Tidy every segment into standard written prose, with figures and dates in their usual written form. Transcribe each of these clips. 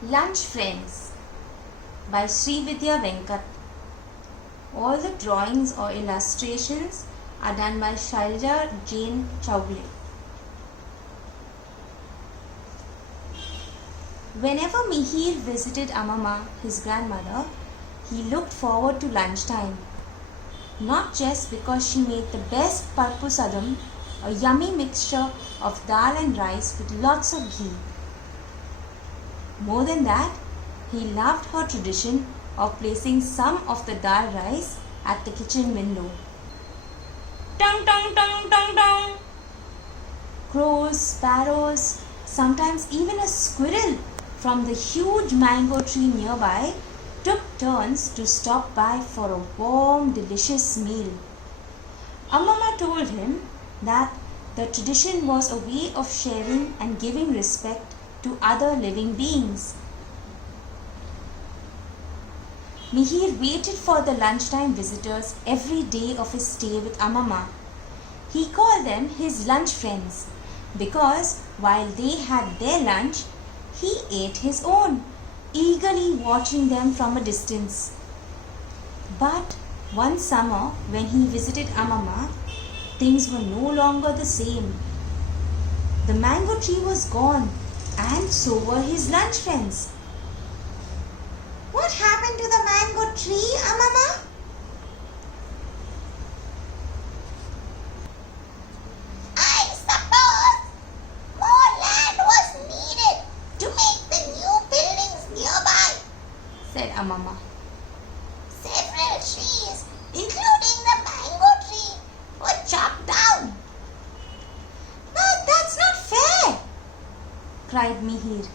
Lunch Friends by Sri Vidya Venkat. All the drawings or illustrations are done by Shailaja Jane Chowgule. Whenever Mihir visited Amama, his grandmother, he looked forward to lunchtime. Not just because she made the best parpu sadam, a yummy mixture of dal and rice with lots of ghee. More than that, he loved her tradition of placing some of the dal rice at the kitchen window. Tung tung tung tung tung. Crows, sparrows, sometimes even a squirrel from the huge mango tree nearby took turns to stop by for a warm, delicious meal. Amama told him that the tradition was a way of sharing and giving respect to other living beings. Mihir waited for the lunchtime visitors every day of his stay with Amama. He called them his lunch friends because while they had their lunch, he ate his own, eagerly watching them from a distance. But one summer, when he visited Amama, things were no longer the same. The mango tree was gone, and so were his lunch friends. What happened to the mango tree, Amama? I suppose more land was needed to make the new buildings nearby, Said Amama. Several trees, including the mango tree, were chopped down. But that's not fair, cried Mihir.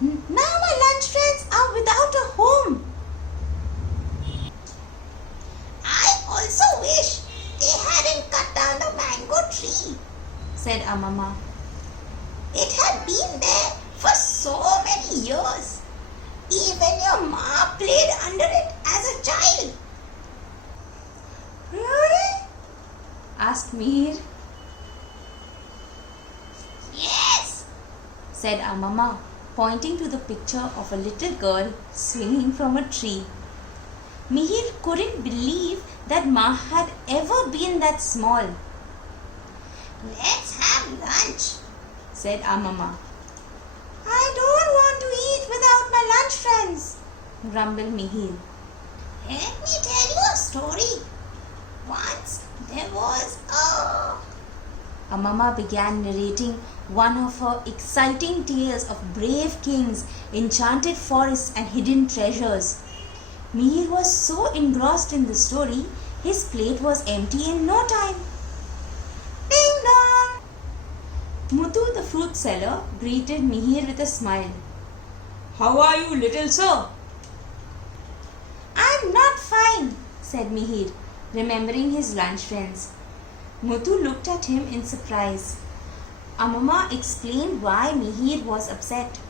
Now my lunch friends are without a home. I also wish they hadn't cut down the mango tree, Said Amama. It had been there for so many years. Even your ma played under it as a child. Really? Asked Mihir. Yes, Said Amama, pointing to the picture of a little girl swinging from a tree. Mihir couldn't believe that Ma had ever been that small. let's have lunch. Said Amama. I don't want to eat without my lunch friends, grumbled Mihir. Let me tell you a story. Once there was a... Amama began narrating one of her exciting tales of brave kings, enchanted forests and hidden treasures. Mihir was so engrossed in the story, his plate was empty in no time. Ding dong! Muthu the fruit seller greeted Mihir with a smile. How are you, little sir? I'm not fine, said Mihir, remembering his lunch friends. Muthu looked at him in surprise. Amama explained why Mihir was upset.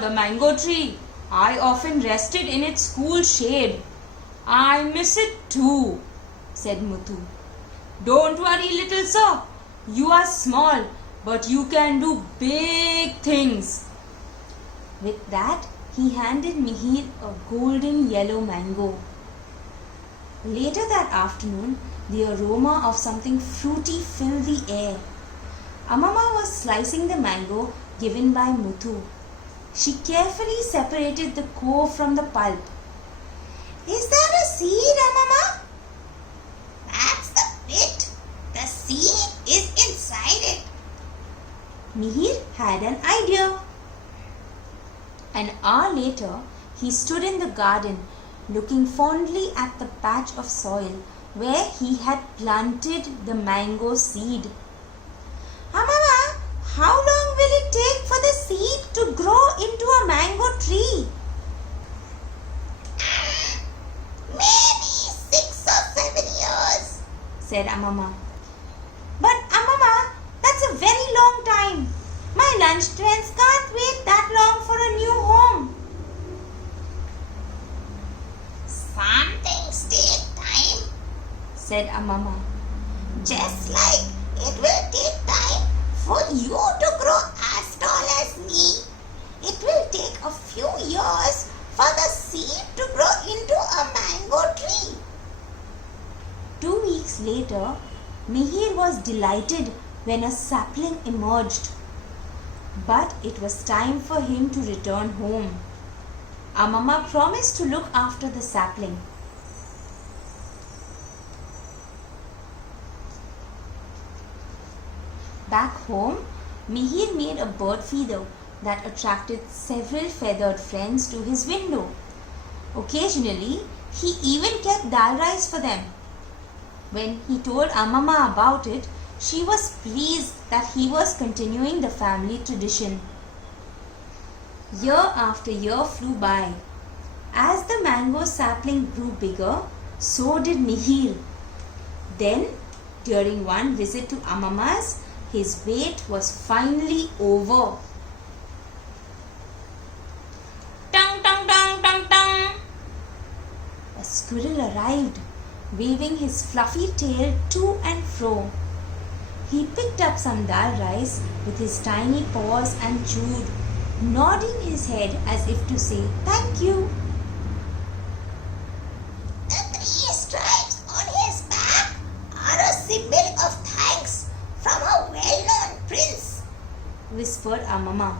The mango tree. I often rested in its cool shade. I miss it too, said Muthu. Don't worry, little sir. You are small, but you can do big things. With that, he handed Mihir a golden yellow mango. Later that afternoon, the aroma of something fruity filled the air. Amama was slicing the mango given by Muthu. She carefully separated the core from the pulp. Is that a seed, Amama? That's the pit. The seed is inside it. Mihir had an idea. An hour later, he stood in the garden, looking fondly at the patch of soil where he had planted the mango seed. Amama, how long will it take for the seed to grow into a mango tree? Maybe 6 or 7 years. Said Amama. But Amama, that's a very long time. My lunch friends can't wait that long for a new home. Some things take time. Said Amama. Just like it will take time for you to grow as tall as later, Mihir was delighted when a sapling emerged. But it was time for him to return home. Amama promised to look after the sapling. Back home, Mihir made a bird feeder that attracted several feathered friends to his window. Occasionally, he even kept dal rice for them. When he told Amama about it, she was pleased that he was continuing the family tradition. Year after year flew by. As the mango sapling grew bigger, so did Mihir. Then, during one visit to Amama's, his wait was finally over. Tung tung tung tung tung. A squirrel arrived, waving his fluffy tail to and fro. He picked up some dal rice with his tiny paws and chewed, nodding his head as if to say thank you. The 3 stripes on his back are a symbol of thanks from a well-known prince, whispered Amama.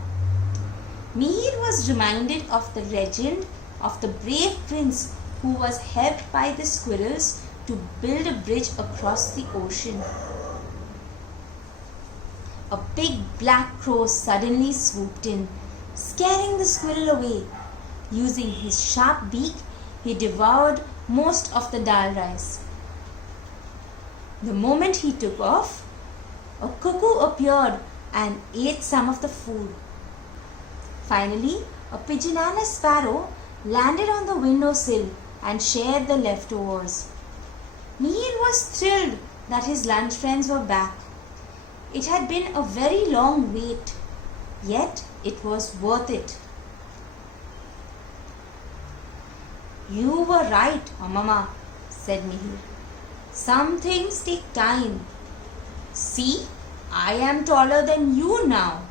Mihir was reminded of the legend of the brave prince who was helped by the squirrels to build a bridge across the ocean. A big black crow suddenly swooped in, scaring the squirrel away. Using his sharp beak, he devoured most of the dal rice. The moment he took off, a cuckoo appeared and ate some of the food. Finally, a pigeon and a sparrow landed on the windowsill and shared the leftovers. Mihir was thrilled that his lunch friends were back. It had been a very long wait, yet it was worth it. You were right, Amama, said Mihir. Some things take time. See, I am taller than you now.